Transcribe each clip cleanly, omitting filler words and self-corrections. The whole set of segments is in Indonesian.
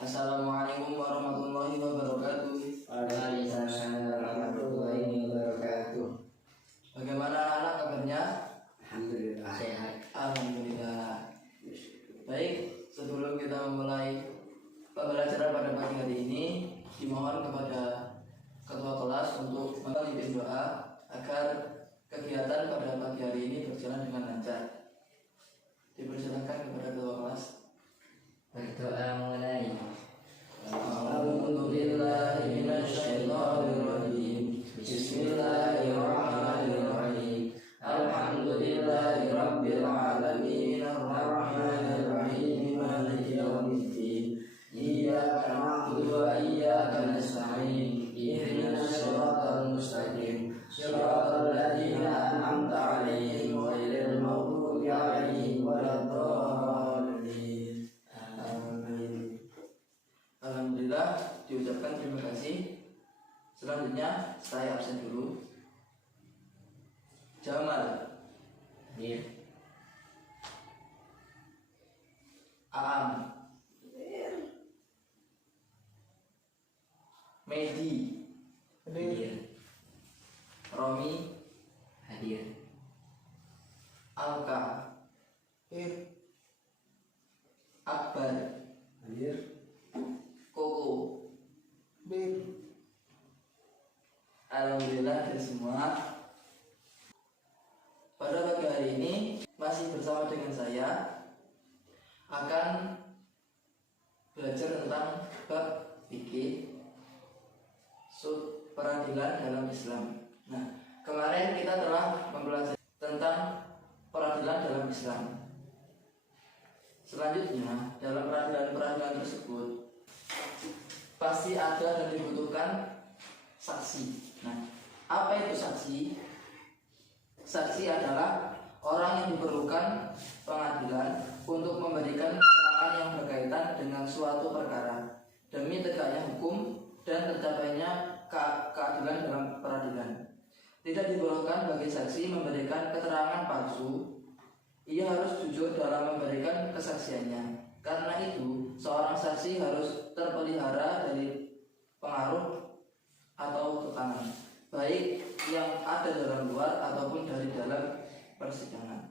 Assalamualaikum warahmatullahi wabarakatuh. Waalaikumsalam warahmatullahi wabarakatuh. Bagaimana anak kabarnya? Alhamdulillah sehat. Alhamdulillah. Baik, sebelum kita memulai pembelajaran pada pagi hari ini, dimohon kepada ketua kelas untuk memimpin doa agar kegiatan pada pagi hari ini berjalan dengan lancar. Dipersilakan kepada ketua kelas. Berdoa mulai. A'udzubillahi minasyaitonirrajim. Bismillahirrahmanirrahim. Alhamdulillahi rabbil alamin arrahmanir rahim maliki yaumiddin. Iyyaka na'budu wa iyyaka nasta'in. Ihdinas siratal mustaqim. Shiratal ladzina an'amta 'alaihim ghairil maghdubi 'alaihim waladdallin. Amin. Alhamdulillah, diucapkan terima kasih. Selanjutnya saya absen dulu. Jamal, Hadir. Aam, Medi, Hadir. Romi, Hadir. Alka, Akbar, Hadir. Koko. Alhamdulillah dari semua. Pada pagi hari ini masih bersama dengan saya akan belajar tentang bab fikih peradilan dalam Islam. Nah, kemarin kita telah mempelajari tentang peradilan dalam Islam. Selanjutnya, dalam peradilan-peradilan tersebut pasti ada dan dibutuhkan saksi. Nah, apa itu saksi? Saksi adalah orang yang diperlukan pengadilan untuk memberikan keterangan yang berkaitan dengan suatu perkara demi tegaknya hukum dan tercapainya keadilan dalam peradilan. Tidak diperlukan bagi saksi memberikan keterangan palsu. Ia harus jujur dalam memberikan kesaksiannya. Karena itu, seorang saksi harus terpelihara dari pengaruh atau tekanan, baik yang ada dalam luar ataupun dari dalam persidangan.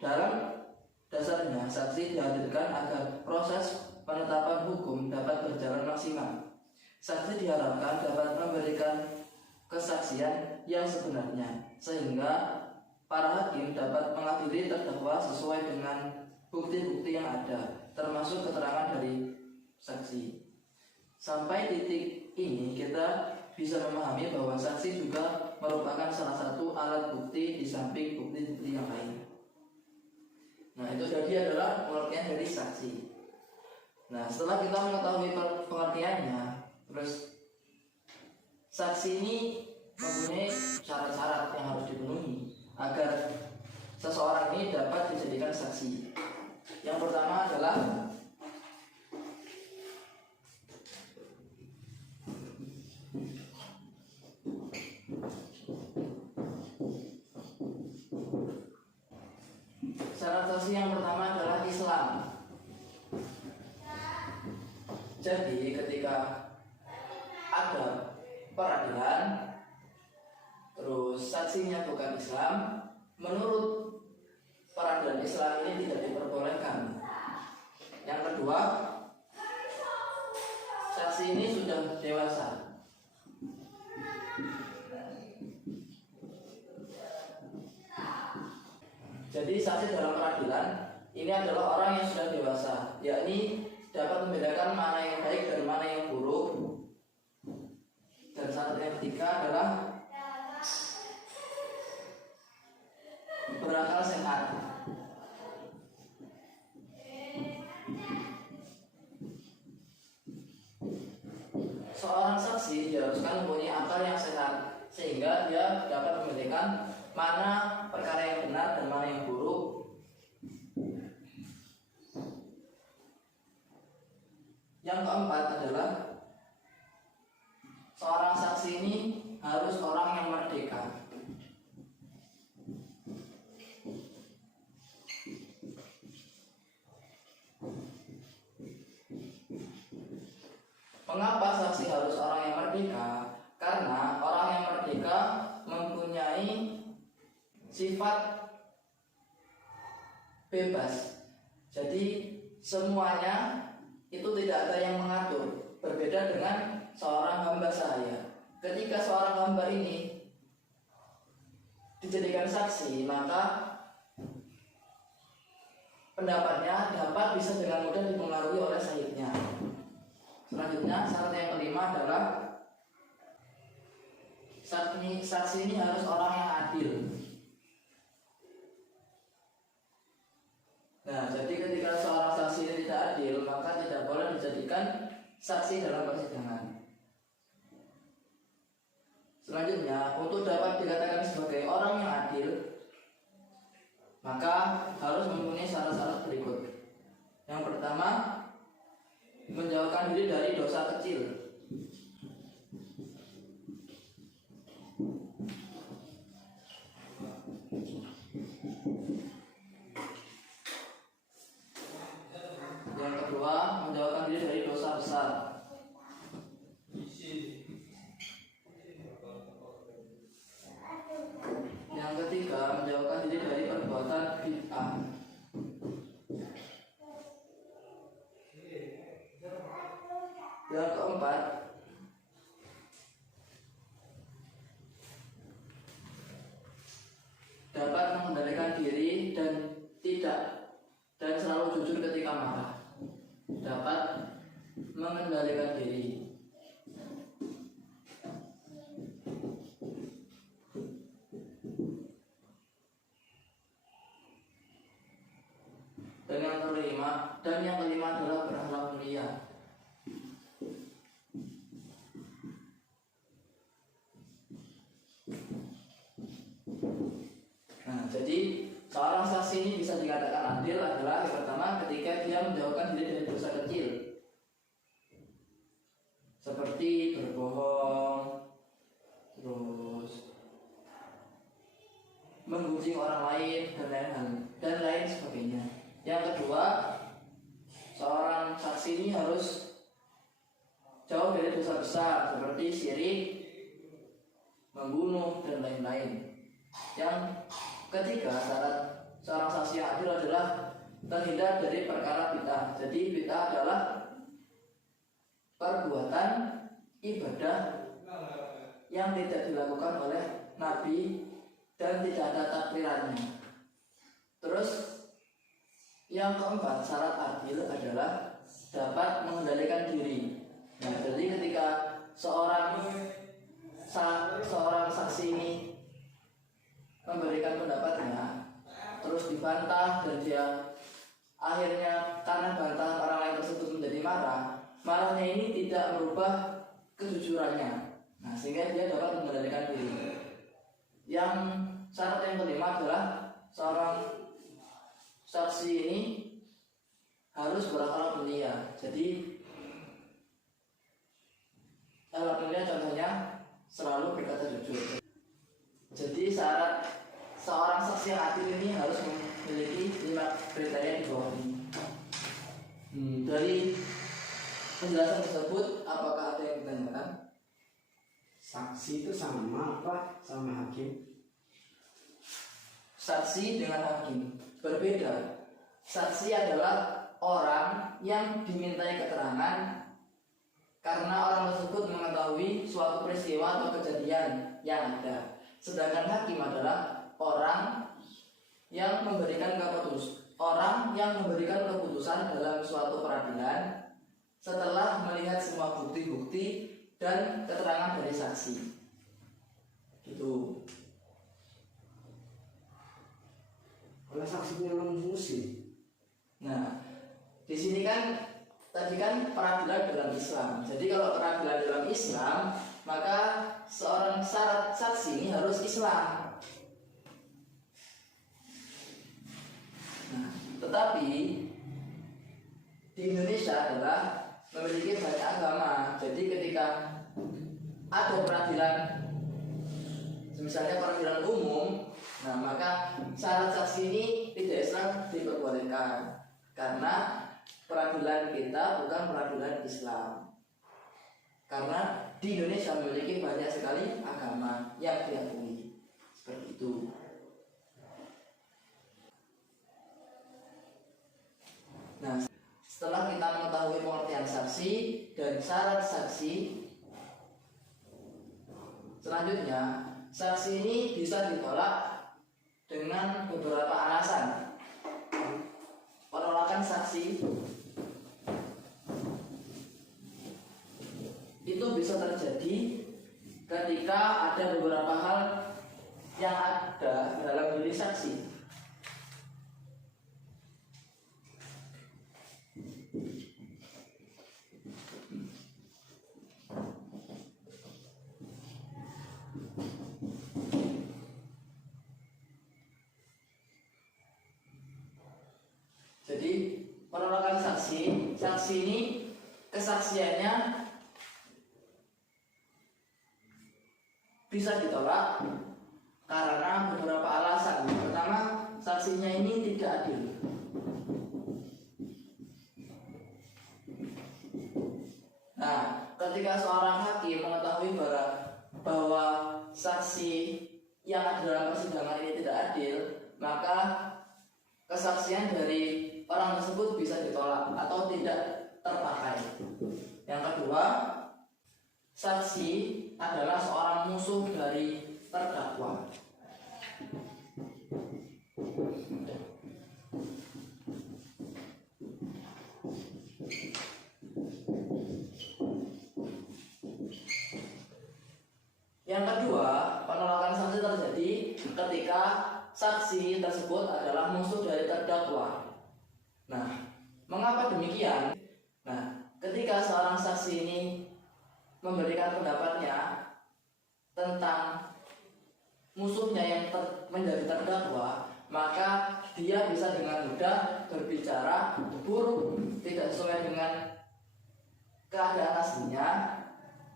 Dalam dasarnya, saksi dihadirkan agar proses penetapan hukum dapat berjalan maksimal. Saksi diharapkan dapat memberikan kesaksian yang sebenarnya, sehingga para hakim dapat mengadili terdakwa sesuai dengan bukti-bukti yang ada, termasuk keterangan dari saksi. Sampai titik ini kita bisa memahami bahwa saksi juga merupakan salah satu alat bukti di samping bukti-bukti yang lain. Nah, itu tadi adalah pengertian dari saksi. Nah, setelah kita mengetahui pengertiannya, terus saksi ini mempunyai syarat-syarat yang harus dipenuhi agar seseorang ini dapat dijadikan saksi. Yang pertama adalah syarat saksi yang pertama adalah Islam. Jadi ketika ada peradilan terus saksinya bukan Islam, menurut peradilan Islam ini tidak diperbolehkan. Yang kedua, saksi ini sudah dewasa. Jadi saksi dalam peradilan ini adalah orang yang sudah dewasa, yakni dapat membedakan mana yang baik dan mana yang buruk. Dan syarat yang ketiga adalah berakal sehat. Seorang saksi diharuskan mempunyai akal yang sehat sehingga dia dapat membedakan mana perkara yang benar dan mana yang buruk. Yang keempat adalah seorang saksi ini harus orang yang merdeka. Mengapa saksi harus orang yang merdeka? Karena orang yang merdeka mempunyai sifat bebas. Jadi semuanya itu tidak ada yang mengatur. Berbeda dengan seorang hamba sahaya. Ketika seorang hamba ini dijadikan saksi, maka pendapatnya dapat bisa dengan mudah dipengaruhi oleh sahidnya. Selanjutnya, syarat yang kelima adalah saksi ini harus orang yang adil. Nah, jadi ketika seorang saksi ini tidak adil, maka tidak boleh dijadikan saksi dalam persidangan. Selanjutnya, untuk dapat dikatakan sebagai orang yang adil, maka harus mempunyai syarat-syarat berikut. Yang pertama, menjauhkan diri dari dosa kecil. Yang kedua, menjauhkan diri dari dosa besar. Yang ketiga, menjauhkan diri dari perbuatan bid'ah. Yang keempat, dapat mengendalikan diri dan selalu jujur ketika marah. Dapat mengendalikan diri. Dan yang kelima adalah berakhlak mulia. Nah, jadi seorang saksi ini bisa dikatakan adil adalah yang pertama ketika dia menjauhkan diri dari dosa kecil, seperti berbohong, terus menggunjing orang lain dan lain sebagainya. Yang kedua, seorang saksi ini harus jauh dari dosa besar seperti syirik, membunuh dan lain-lain. Yang ketiga, syarat seorang saksi yang adil adalah terhindar dari perkara bid'ah. Jadi bid'ah adalah perbuatan ibadah yang tidak dilakukan oleh Nabi dan tidak ada takrirannya. Terus yang keempat, syarat adil adalah dapat mengendalikan diri. Nah, jadi ketika seorang saksi ini memberikan pendapatnya, terus dibantah dan dia akhirnya karena bantahan orang lain tersebut menjadi marah, marahnya ini tidak merubah kejujurannya. Nah, sehingga dia dapat mengendalikan diri. Yang syarat yang kelima adalah seorang saksi ini harus berakhlak mulia. Jadi akhlak mulia contohnya selalu berkata jujur. Jadi syarat seorang saksi yang adil ini harus memiliki 5 kriteria di bawah ini. Dari penjelasan tersebut, apakah ada yang ditanyakan? Saksi itu sama apa sama hakim? Saksi dengan hakim berbeda. Saksi adalah orang yang dimintai keterangan karena orang tersebut mengetahui suatu peristiwa atau kejadian yang ada. Sedangkan hakim adalah orang yang memberikan keputusan dalam suatu peradilan setelah melihat semua bukti-bukti dan keterangan dari saksi. Gitu. Kalau saksinya non muslim. Nah, di sini kan tadi kan peradilan dalam Islam. Jadi kalau peradilan dalam Islam, maka seorang syarat saksi ini harus Islam. Nah, tetapi di Indonesia adalah memiliki banyak agama. Jadi ketika ada peradilan, misalnya peradilan umum, nah maka syarat saksi ini tidak Islam diperbolehkan karena peradilan kita bukan peradilan Islam. karena di Indonesia memiliki banyak sekali agama yang diakui. Seperti itu. Nah, setelah kita mengetahui pengertian saksi dan syarat saksi, selanjutnya saksi ini bisa ditolak dengan beberapa alasan. Penolakan saksi itu bisa terjadi ketika ada beberapa hal yang ada dalam diri saksi. Jadi penolakan saksi ini kesaksiannya bisa ditolak karena beberapa alasan. Pertama, saksinya ini tidak adil. Nah, ketika seorang hakim mengetahui bahwa saksi yang ada dalam persidangan ini tidak adil, maka kesaksian dari orang tersebut bisa ditolak atau tidak terpakai. Yang kedua, saksi adalah seorang musuh dari terdakwa. Yang kedua, penolakan saksi terjadi ketika saksi tersebut adalah musuh dari terdakwa. Nah, mengapa demikian? Nah, ketika seorang saksi ini memberikan pendapatnya tentang musuhnya yang menjadi terdakwa, maka dia bisa dengan mudah berbicara buruk, tidak sesuai dengan keadaan aslinya,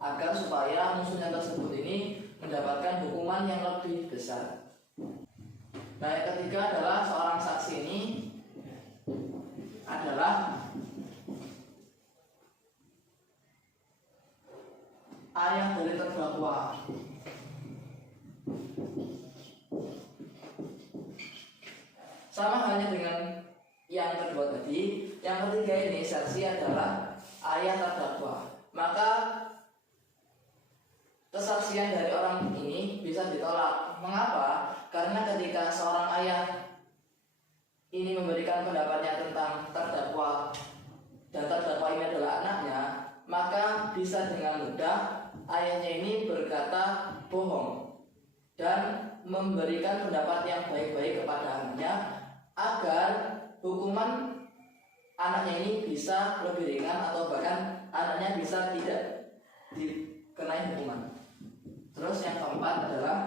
agar supaya musuhnya tersebut ini mendapatkan hukuman yang lebih besar. Nah, yang ketiga adalah seorang saksi ini adalah ayah dari terdakwa. Sama halnya dengan yang kedua tadi, yang ketiga ini saksi adalah ayah terdakwa. Maka kesaksian dari orang ini bisa ditolak. Mengapa? Karena ketika seorang ayah ini memberikan pendapatnya tentang terdakwa dan terdakwa ini adalah anaknya, maka bisa dengan mudah ayahnya ini berkata bohong dan memberikan pendapat yang baik-baik kepada anaknya agar hukuman anaknya ini bisa lebih ringan atau bahkan anaknya bisa tidak dikenai hukuman. Terus yang keempat adalah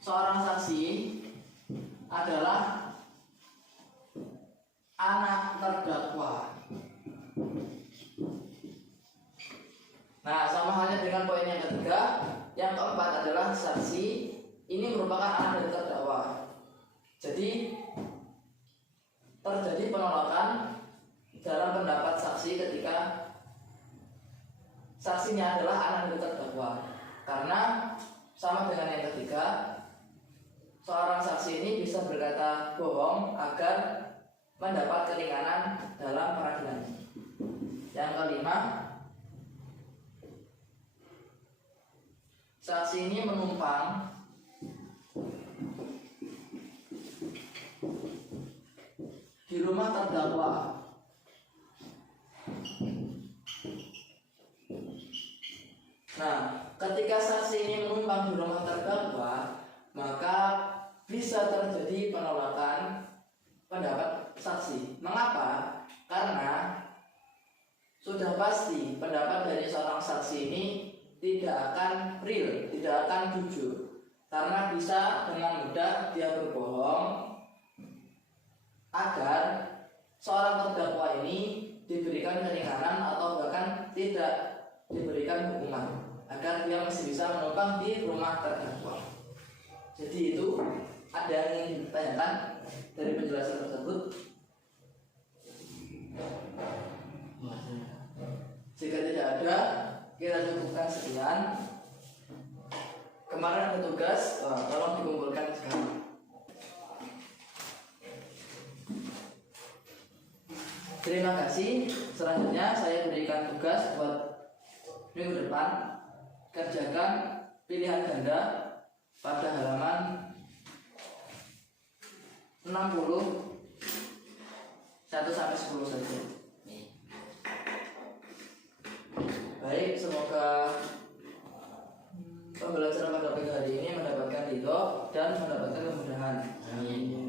seorang saksi adalah anak terdakwa. Nah, sama halnya dengan poin yang ketiga. Yang keempat adalah saksi ini merupakan anak dari terdakwa. Jadi terjadi penolakan dalam pendapat saksi ketika saksinya adalah anak dari terdakwa. Karena sama dengan yang ketiga, seorang saksi ini bisa berkata bohong agar mendapat keringanan dalam peradilan. Yang kelima, saksi ini menumpang di rumah terdakwa. Nah, ketika saksi ini menumpang di rumah terdakwa, maka bisa terjadi penolakan pendapat saksi. Mengapa? Karena sudah pasti pendapat dari seorang saksi ini tidak akan real, tidak akan jujur, karena bisa dengan mudah dia berbohong agar seorang terdakwa ini diberikan keringanan atau bahkan tidak diberikan hukuman, agar dia masih bisa menumpang di rumah terdakwa. Jadi itu ada yang ingin ditanyakan dari penjelasan tersebut? Jika tidak ada, kita cukupkan sekian. Kemarin ada tugas, tolong dikumpulkan sekarang. Terima kasih. Selanjutnya saya berikan tugas buat minggu depan. Kerjakan pilihan ganda pada halaman 60 1 sampai 10 saja. Baik, semoga pembelajaran pada pagi hari ini mendapatkan ridho dan mendapatkan kemudahan. Amin.